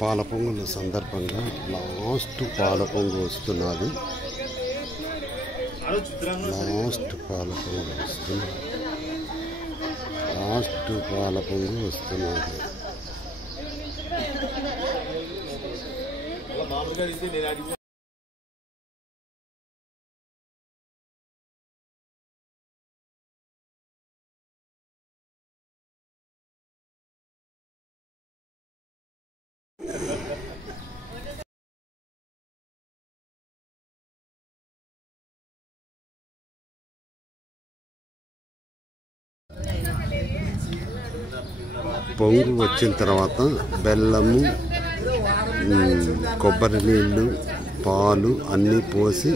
పాల పొంగుల సందర్భంగా లాస్ట్ పాల పొంగు వస్తున్నది. లాస్ట్ పాల పొంగు వస్తున్నది. పొంగు వచ్చిన తర్వాత బెల్లము, కొబ్బరి నీళ్ళు, పాలు అన్నీ పోసి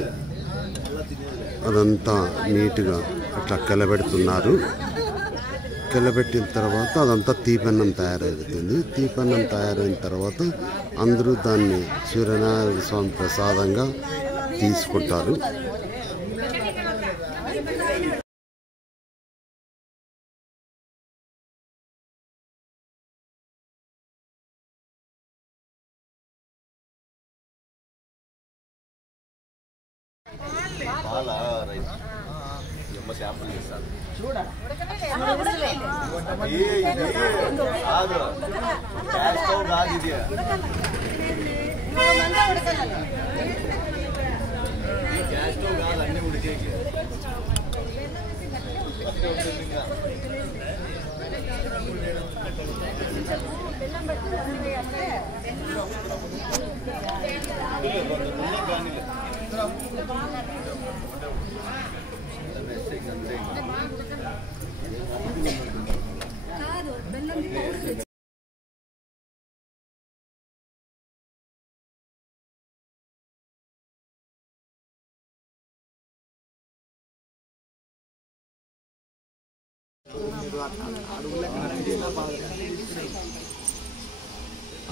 అదంతా నీట్గా అట్లా కెలబెడుతున్నారు. కెలబెట్టిన తర్వాత అదంతా తీపన్నం తయారవుతుంది. తీపన్నం తయారైన తర్వాత అందరూ దాన్ని సూర్యనారాయణ స్వామి ప్రసాదంగా తీసుకుంటారు.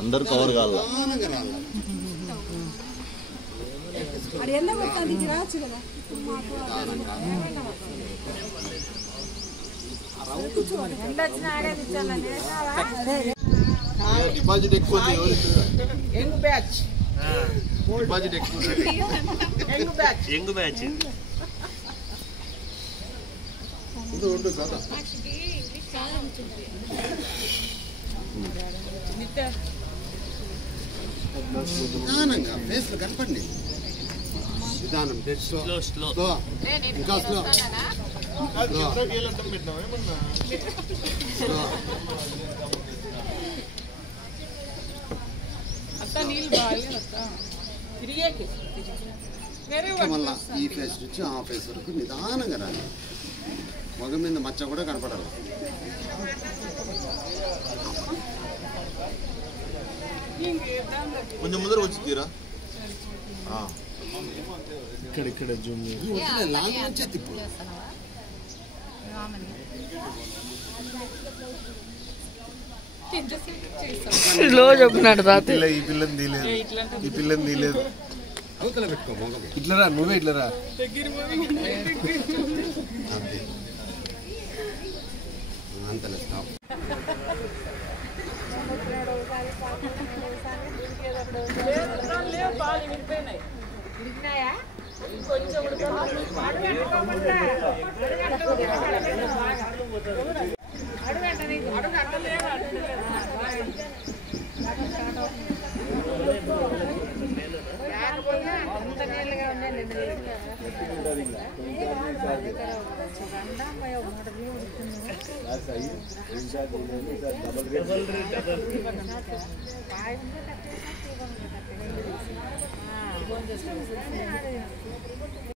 అందరు కవర్ కావాలి. డిపాజిట్ ఎక్కువ, యంగ్ బ్యాచ్, డిపాజిట్ ఎక్కువ, యంగ్ బ్యాచ్. నిదానంగా ఫేస్లో కనపండి. నిదానం, ఇంకా స్లో. మళ్ళా ఈ ఫేస్ నుంచి ఆ ఫేస్ వరకు నిదానంగా రాలి. మగ మీద మచ్చ కూడా కనపడాలి. కొంచెం ముందర వచ్చి తీరా. ఇక్కడ జూమ్ లాంగ్ నుంచే తిప్పు. ఈ పిల్లని తీయలేదు. అవతల పెట్టుకో మొగ. ఇట్లరా, నువ్వే ఇట్లరా. అంతలే స్టాప్.